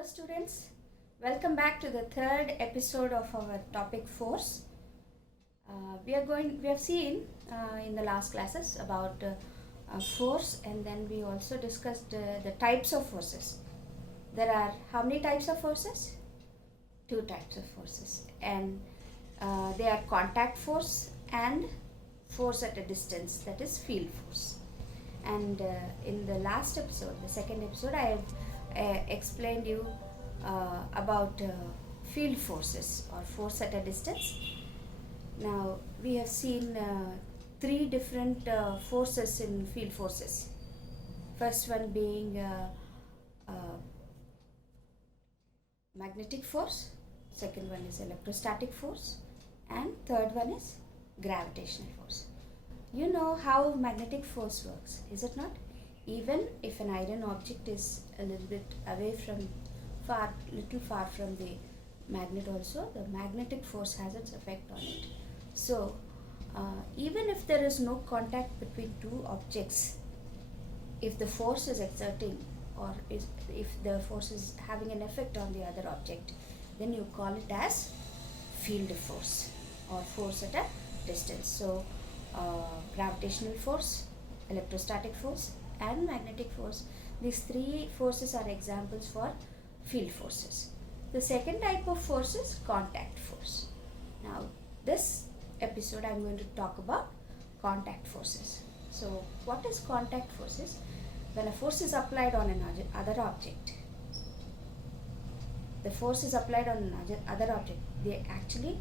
Hello students, welcome back to the third episode of our topic force. We have seen in the last classes about force, and then we also discussed the types of forces. There are how many types of forces? Two types of forces, and they are contact force and force at a distance, that is field force. And in the last episode, the second episode, I have explained you about field forces or force at a distance. Now we have seen three different forces in field forces. First one being magnetic force, second one is electrostatic force, and third one is gravitational force. You know how magnetic force works, is it not? Even if an iron object is a little bit away from little far from the magnet also, the magnetic force has its effect on it. So even if there is no contact between two objects, if the force is exerting or if the force is having an effect on the other object, then you call it as field force or force at a distance. So gravitational force, electrostatic force, and magnetic force, these three forces are examples for field forces. The second type of force is contact force. Now this episode I am going to talk about contact forces. So what is contact forces? When a force is applied on another object, the force is applied on another object, they actually,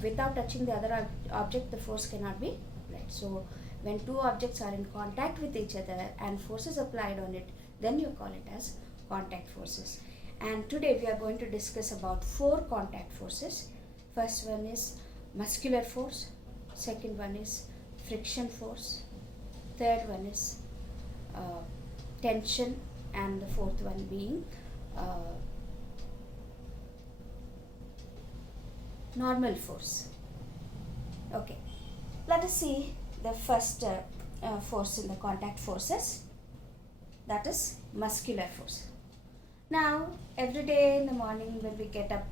without touching the other object, the force cannot be applied. So when two objects are in contact with each other and force is applied on it, then you call it as contact forces. And today we are going to discuss about four contact forces. First one is muscular force, second one is friction force, third one is tension, and the fourth one being normal force. Okay, let us see the first force in the contact forces, that is muscular force. Now every day in the morning when we get up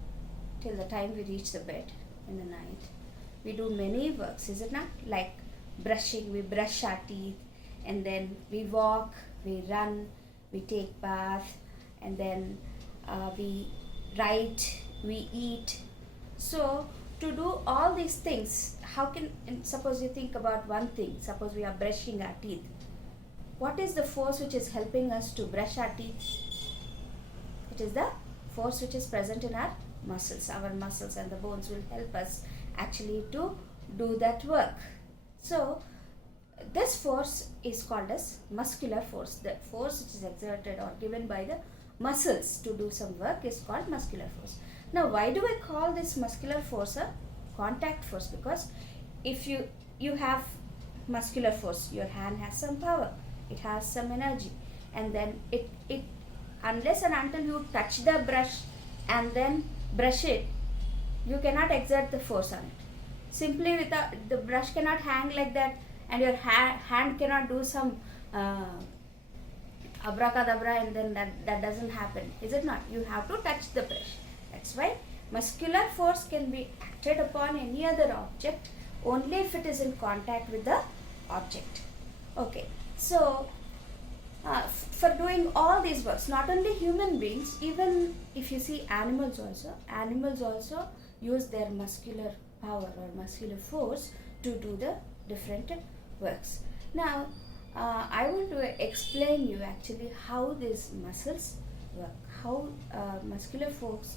till the time we reach the bed in the night, we do many works, is it not? Like brushing, we brush our teeth, and then we walk, we run, we take bath, and then we write, we eat. So to do all these things, how can, suppose you think about one thing, suppose we are brushing our teeth. What is the force which is helping us to brush our teeth? It is the force which is present in our muscles. Our muscles and the bones will help us actually to do that work. So this force is called as muscular force. The force which is exerted or given by the muscles to do some work is called muscular force. Now why do I call this muscular force a contact force? Because if you have muscular force, your hand has some power, it has some energy, and then it unless and until you touch the brush and then brush it, you cannot exert the force on it. Simply without, the brush cannot hang like that, and your hand cannot do some abracadabra, and then that doesn't happen, is it not? You have to touch the brush. That's why muscular force can be acted upon any other object only if it is in contact with the object. Okay, so for doing all these works, not only human beings, even if you see animals also use their muscular power or muscular force to do the different works. Now I want to explain you actually how these muscles work, how muscular force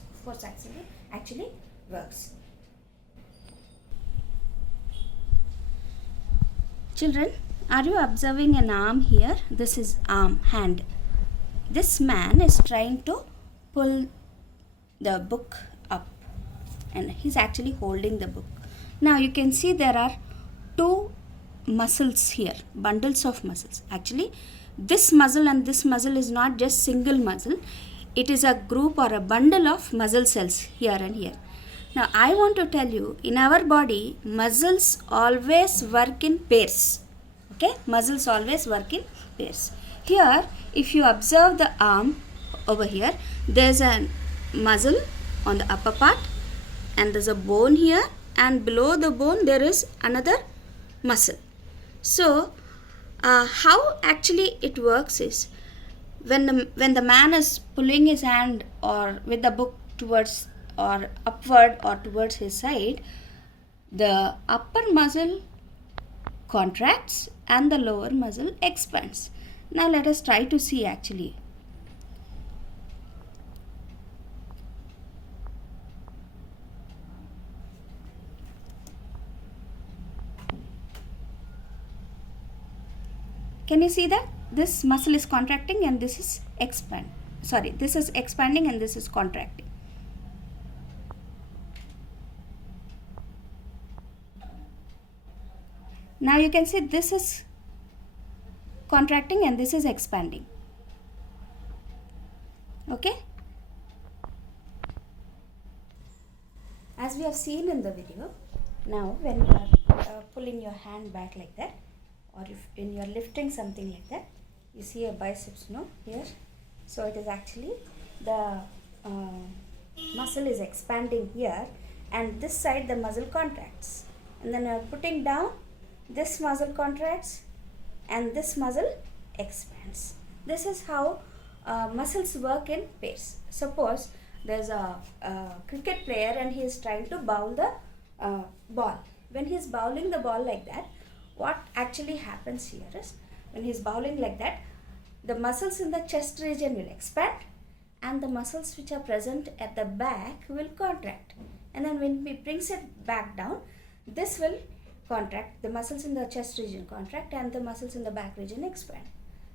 actually works. Children, are you observing an arm here? This is arm, hand. This man is trying to pull the book up, and he's actually holding the book. Now you can see there are two muscles here, bundles of muscles. Actually this muscle and this muscle is not just single muscle, it is a group or a bundle of muscle cells here and here. Now I want to tell you, in our body muscles always work in pairs. Okay, muscles always work in pairs. Here if you observe the arm, over here, there's a muscle on the upper part, and there's a bone here, and below the bone there is another muscle. So how actually it works is, when the man is pulling his hand or with the book towards or upward or towards his side, the upper muscle contracts and the lower muscle expands. Now let us try to see actually. Can you see that this muscle is contracting and this is this is expanding and this is contracting. Now you can see this is contracting and this is expanding. Okay? As we have seen in the video, now when you are pulling your hand back like that, or if when you are lifting something like that, you see a biceps here. So it is actually the muscle is expanding here, and this side the muscle contracts, and then you are putting down, this muscle contracts and this muscle expands. This is how muscles work in pairs. Suppose there's a cricket player and he is trying to bowl the ball. When he is bowling the ball like that, what actually happens here is, when he is bowling like that, the muscles in the chest region will expand and the muscles which are present at the back will contract. And then when he brings it back down, this will contract, the muscles in the chest region contract and the muscles in the back region expand.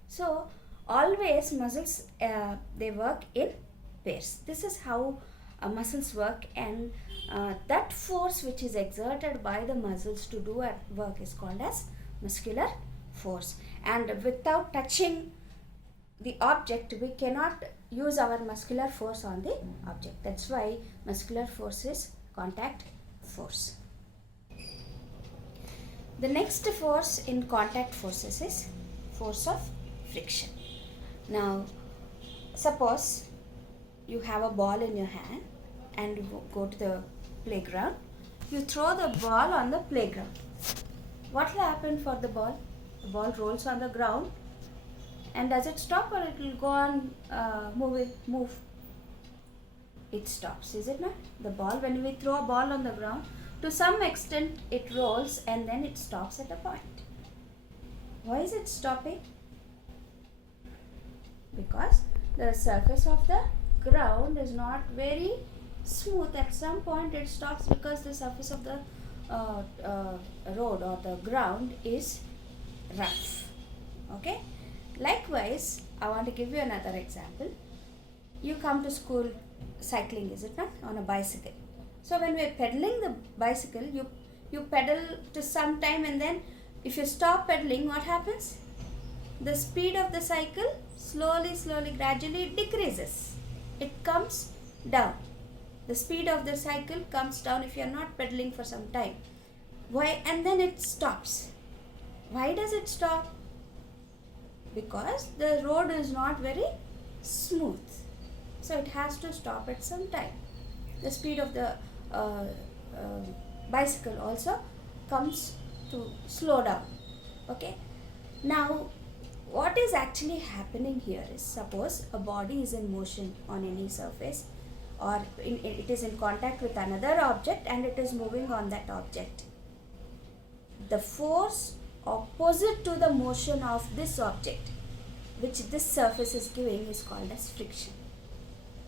So always muscles, they work in pairs. This is how muscles work, and that force which is exerted by the muscles to do a work is called as muscular force. And without touching the object, we cannot use our muscular force on the object. That's why muscular force is contact force. The next force in contact forces is force of friction. Now suppose you have a ball in your hand and you go to the playground. You throw the ball on the playground. What will happen for the ball? The ball rolls on the ground, and does it stop or it will go on move? It stops, is it not? The ball, when we throw a ball on the ground, to some extent it rolls and then it stops at a point. Why is it stopping? Because the surface of the ground is not very smooth. At some point it stops because the surface of the road or the ground is rough. Okay? Likewise, I want to give you another example. You come to school cycling, is it not? On a bicycle. So when we are pedaling the bicycle, you pedal to some time, and then if you stop pedaling, what happens? The speed of the cycle slowly, gradually decreases. It comes down. The speed of the cycle comes down if you are not pedaling for some time. Why? And then it stops. Why does it stop? Because the road is not very smooth. So it has to stop at some time. The speed of the bicycle also comes to slow down. Okay. Now, what is actually happening here is, suppose a body is in motion on any surface, or it is in contact with another object and it is moving on that object. The force opposite to the motion of this object, which this surface is giving, is called as friction.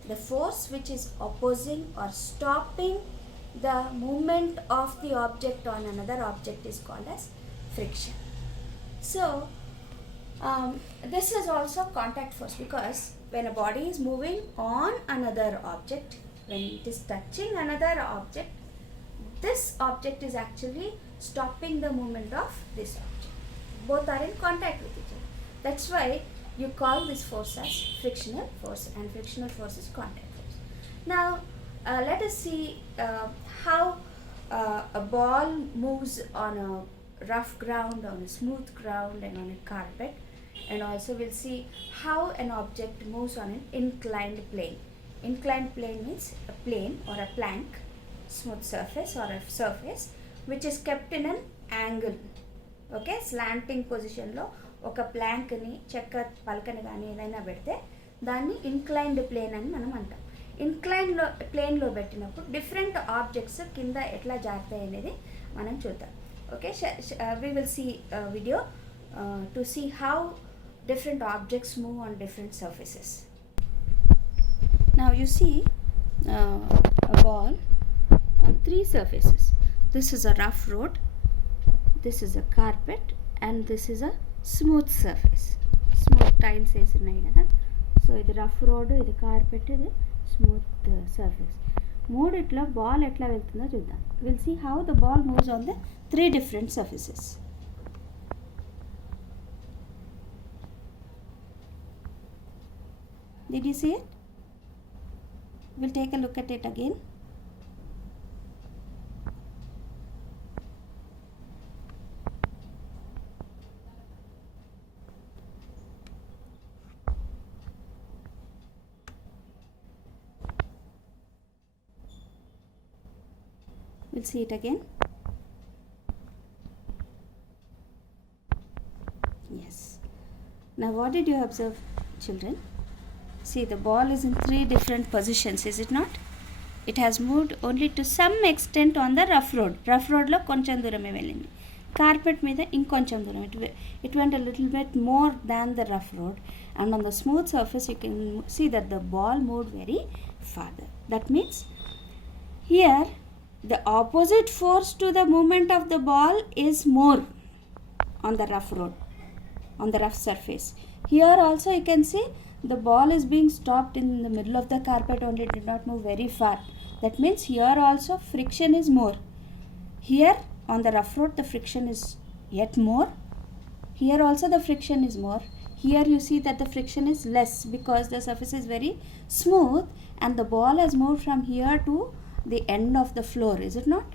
The force which is opposing or stopping the movement of the object on another object is called as friction. So this is also contact force, because when a body is moving on another object, when it is touching another object, this object is actually stopping the movement of this object. Both are in contact with each other. That's why you call this force as frictional force, and frictional force is contact force. Now let us see how a ball moves on a rough ground, on a smooth ground, and on a carpet. and also we'll see how an object moves on an inclined plane. Inclined plane means a plane or a plank, smooth surface or a surface which is kept in an angle. Okay, slanting position లో ఒక ప్లాంక్ని చెక్క పలకని కానీ ఏదైనా పెడితే దాన్ని inclined plane అని మనం అంటాం. ఇంక్లైన్డ్ ప్లేన్లో పెట్టినప్పుడు డిఫరెంట్ ఆబ్జెక్ట్స్ కింద ఎట్లా జారుతాయి అనేది మనం చూద్దాం. Okay, we will see a video to see how different objects move on different surfaces. Now you see a ball on three surfaces. This is a rough road, this is a carpet, and this is a smooth surface. Smooth tiles వేసున్నాయి కదా. So ఇది rough road, ఇది carpet, ఇది smooth surface. మూడిట్లో ball ఎట్లా వెళ్తుందో చూద్దాం. Will see how the ball moves on the three different surfaces. Did you see it? We'll take a look at it again. We'll see it again. Yes. Now what did you observe, children? See, the ball is in three different positions, is it not? It has moved only to some extent on the rough road. Rough road lo koncham durame velindi. Carpet meeda inkoncham duram. It went a little bit more than the rough road, and on the smooth surface you can see that the ball moved very farther. That means here the opposite force to the movement of the ball is more on the rough road, on the rough surface. Here also you can see the ball is being stopped in the middle of the carpet only, it did not move very far. That means here also friction is more. Here on the rough road the friction is yet more. Here also the friction is more. Here you see that the friction is less because the surface is very smooth and the ball has moved from here to the end of the floor, is it not?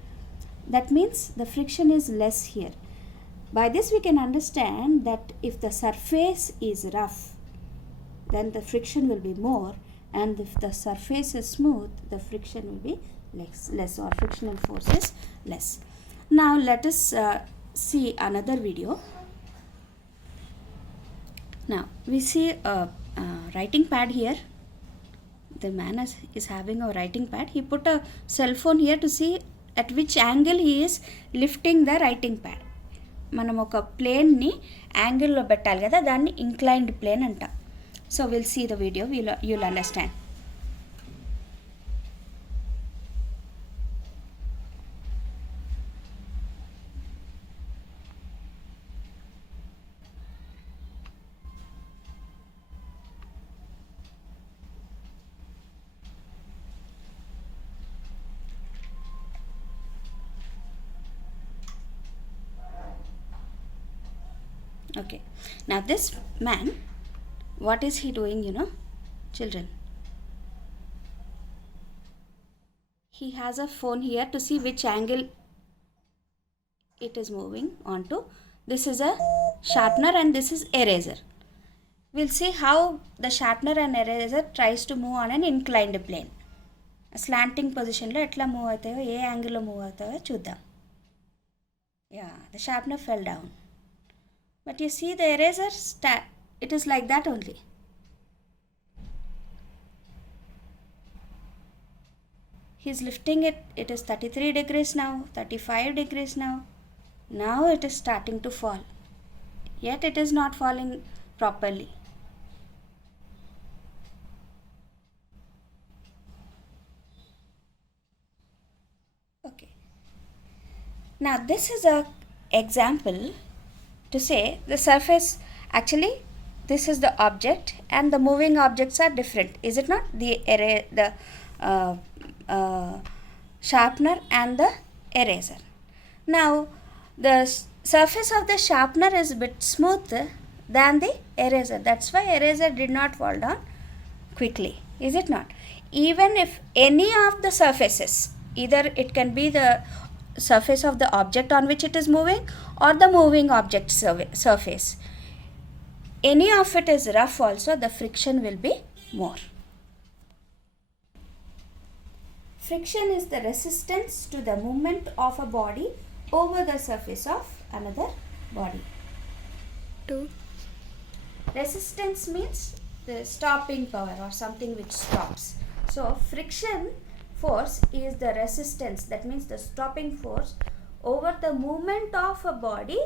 That means the friction is less here. By this we can understand that if the surface is rough, then the friction will be more, and if the surface is smooth, the friction will be less or frictional force is less. Now let us see another video. Now we see a writing pad here. The man is having a writing pad. He put a cell phone here to see at which angle he is lifting the writing pad. మనం ఒక ప్లేన్ని యాంగిల్లో పెట్టాలి కదా, దాన్ని inclined plane అంటాం. So we'll see the video, you'll understand. Okay, now this man, what is he doing, you know, children? He has a phone here to see which angle it is moving onto. This is a sharpener and this is eraser. We'll see how the sharpener and eraser tries to move on an inclined plane. A slanting position lo etla move avutayo, A angle lo move avutayo chuddam. Yeah, the sharpener fell down. But you see the eraser, it is like that only. He is lifting it, it is 33 degrees now, 35 degrees now. Now it is starting to fall. Yet it is not falling properly. Okay. Now this is a example to say the surface, actually this is the object and the moving objects are different, is it not? The sharpener and the eraser. Now the surface of the sharpener is a bit smoother than the eraser, that's why eraser did not fall down quickly, is it not? Even if any of the surfaces, either it can be the surface of the object on which it is moving or the moving object surface, any of it is rough also, the friction will be more. Friction is the resistance to the movement of a body over the surface of another body. 2. Resistance means the stopping power or something which stops. So friction force is the resistance, that means the stopping force over the movement of a body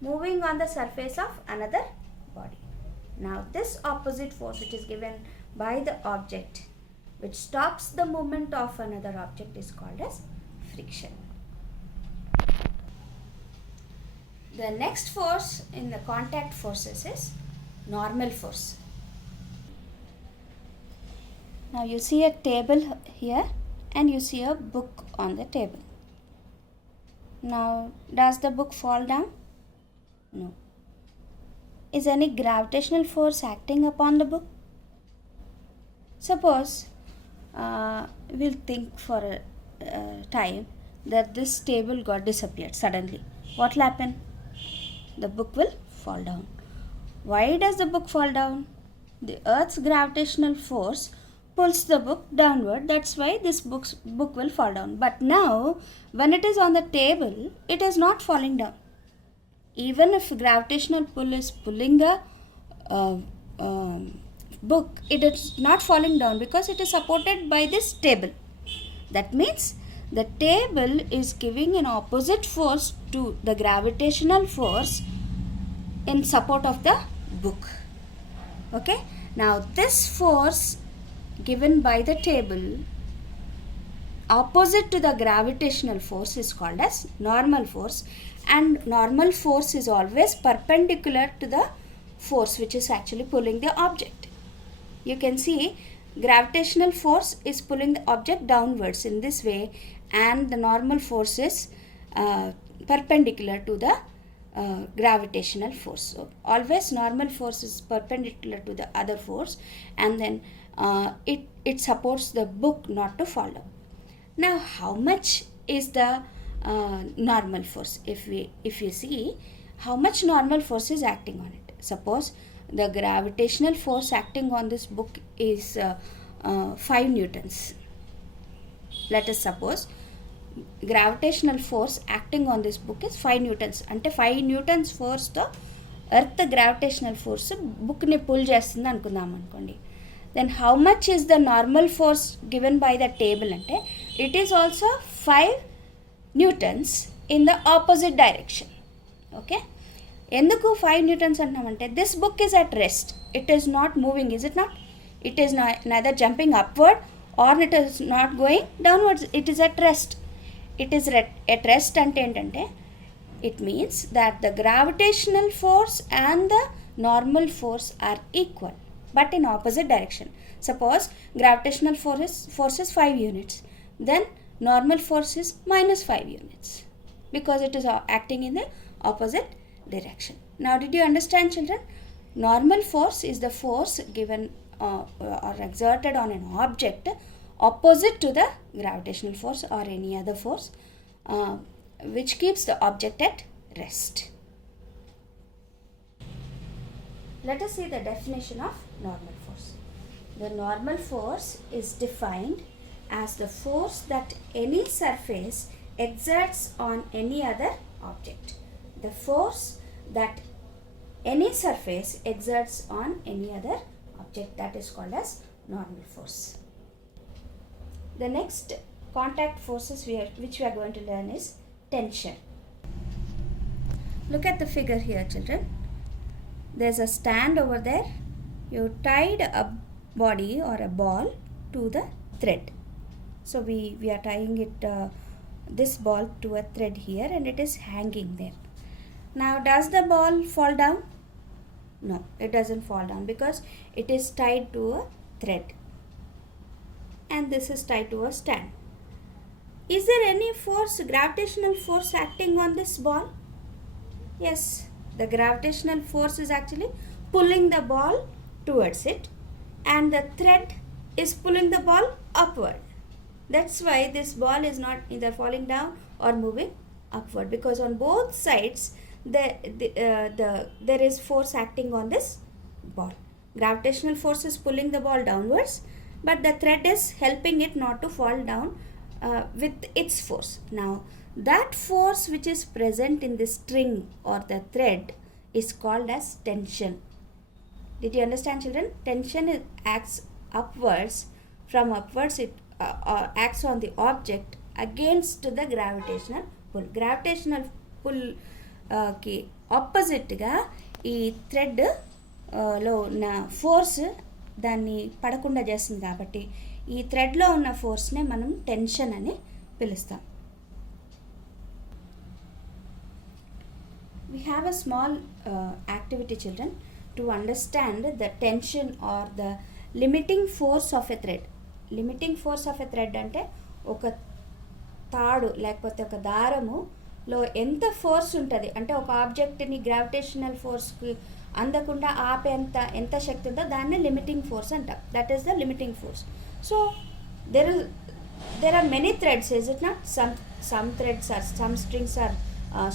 moving on the surface of another body. Now this opposite force which is given by the object which stops the movement of another object is called as friction. The next force in the contact forces is normal force. Now you see a table here and you see a book on the table. Now does the book fall down? No. Is any gravitational force acting upon the book? Suppose we'll think for a time that this table got disappeared suddenly. What will happen? The book will fall down. Why does the book fall down? The earth's gravitational force pulls the book downward. That's why this book will fall down. But now when it is on the table, it is not falling down. Even if gravitational pull is pulling the book, it is not falling down because it is supported by this table. That means the table is giving an opposite force to the gravitational force in support of the book. Okay. Now this force given by the table opposite to the gravitational force is called as normal force, and normal force is always perpendicular to the force which is actually pulling the object. You can see gravitational force is pulling the object downwards in this way, and the normal force is perpendicular to the gravitational force. So always normal force is perpendicular to the other force, and then it supports the book not to fall down. Now how much is the normal force? If you see how much normal force is acting on it. Suppose the gravitational force acting on this book is 5 newtons. Let us suppose gravitational force acting on this book is 5 newtons. అంటే 5 newtons force తో earth gravitational force బుక్ని pull చేస్తుంది అనుకుందాం అనుకోండి. Then how much is the normal force given by the table అంటే it is also 5 newtons in the opposite direction. Okay. ఎందుకు 5 newtons అంటున్నామంటే this book is at rest. It is not moving, is it not? It is neither jumping upward or it is not going downwards. It is at rest. It is at rest అంటే ఏంటంటే it means that the gravitational force and the normal force are equal but in opposite direction. Suppose gravitational force is 5 units, then normal force is minus 5 units because it is acting in the opposite direction. Now did you understand, children? Normal force is the force given or exerted on an object opposite to the gravitational force or any other force which keeps the object at rest. Let us see the definition of normal force. The normal force is defined as the force that any surface exerts on any other object. The force that any surface exerts on any other object, that is called as normal force. The next contact forces which we are going to learn is tension. Look at the figure here, children. There's a stand over there. You tied a body or a ball to the thread. So we are tying it this ball to a thread here and it is hanging there. Now does the ball fall down? No, it doesn't fall down because it is tied to a thread and this is tied to a stand. Is there any force, gravitational force acting on this ball? Yes, the gravitational force is actually pulling the ball towards it and the thread is pulling the ball upward. That's why this ball is not either falling down or moving upward, because on both sides there is force acting on this ball. Gravitational force is pulling the ball downwards, but the thread is helping it not to fall down with its force. Now, that force which is present in the string or the thread is called as tension. Did you understand, children? Tension acts upwards. From upwards, it acts on the object against the gravitational pull. Gravitational pull ki opposite ga ఈ thread లో ఉన్న force దాన్ని పడకుండా చేస్తుంది కాబట్టి ఈ థ్రెడ్లో ఉన్న ఫోర్స్నే మనం టెన్షన్ అని పిలుస్తాం. We have a small activity, children, to understand the tension or the limiting force of a thread. Limiting force of a thread అంటే ఒక తాడు లేకపోతే ఒక దారములో ఎంత ఫోర్స్ ఉంటుంది అంటే ఒక ఆబ్జెక్ట్ని గ్రావిటేషనల్ ఫోర్స్కి అందకుండా ఆపే ఎంత శక్తి ఉందో దాన్ని లిమిటింగ్ ఫోర్స్ అంటాం. That is the limiting force. So there are many threads, is it not? Some threads are, some strings are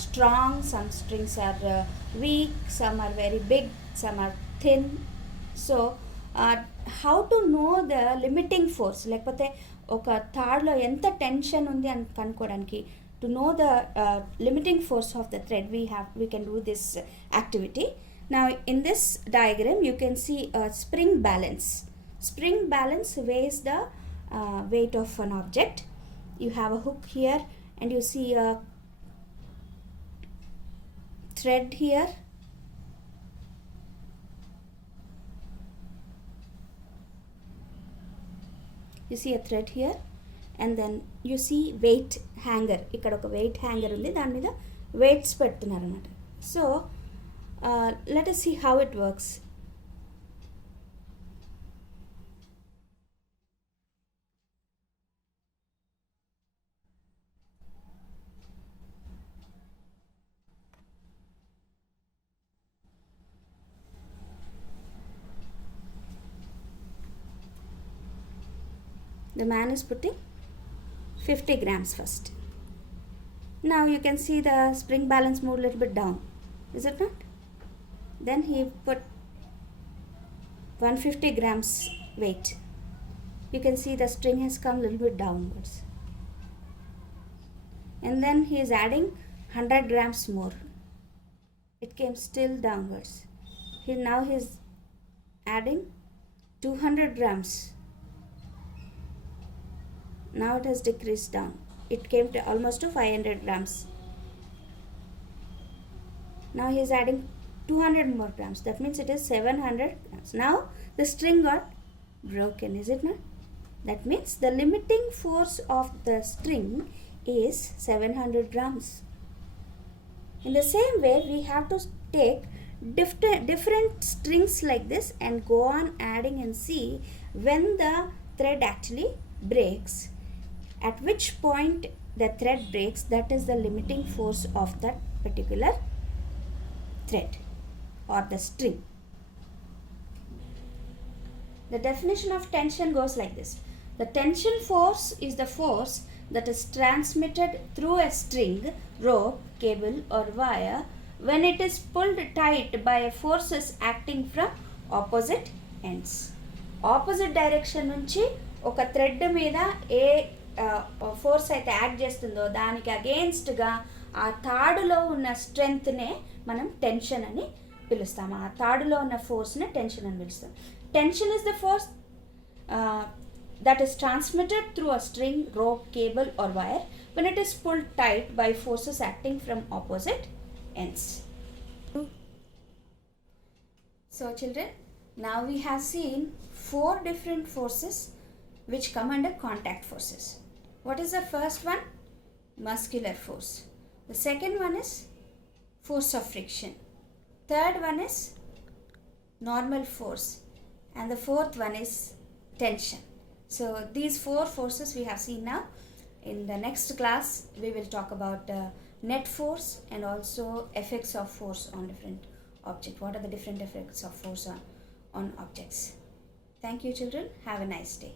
strong, some strings are weak, some are very big, some are thin. So how to know the limiting force, లేకపోతే ఒక థాడ్లో ఎంత tension ఉంది అని కనుక్కోవడానికి, to know the limiting force of the thread, we can do this activity. Now in this diagram you can see a spring balance. Spring balance weighs the weight of an object. You have a hook here and you see a thread here. You see a thread here and then you see weight hanger. ఇక్కడ ఒక weight hanger ఉంది, దాని మీద weights పెడుతున్నారు అన్నమాట. So let us see how it works. The man is putting 50 grams first. Now you can see the spring balance move a little bit down, is it not? Then he put 150 grams weight. You can see the string has come a little bit downwards. And then he is adding 100 grams more. It came still downwards. Now he is adding 200 grams. Now it has decreased down. It came to almost to 500 grams. Now he is adding 200 more grams. That means it is 700 grams. Now the string got broken, is it not? That means the limiting force of the string is 700 grams. In the same way, we have to take different strings like this and go on adding and see when the thread actually breaks. At which point the thread breaks, that is the limiting force of that particular thread or the string. The definition of tension goes like this. The tension force is the force that is transmitted through a string, rope, cable or wire when it is pulled tight by forces acting from opposite ends. Opposite direction నుంచి ఒక thread మీద ఏ force అయితే act చేస్తుందో దానికి అగెయిన్స్ట్గా ఆ తాడులో ఉన్న స్ట్రెంగ్త్నే మనం tension అని పిలుస్తాం. ఆ తాడులో ఉన్న ఫోర్స్ని టెన్షన్ అని పిలుస్తాం. Tension is the force that is transmitted through a string, rope, cable or wire when it is pulled tight by forces acting from opposite ends. So children, now we have seen 4 different forces which come under contact forces. What is the first one? Muscular force. The second one is force of friction. Third one is normal force. And the fourth one is tension. So these 4 forces we have seen now. In the next class, we will talk about net force and also effects of force on different objects. What are the different effects of force on objects? Thank you children. Have a nice day.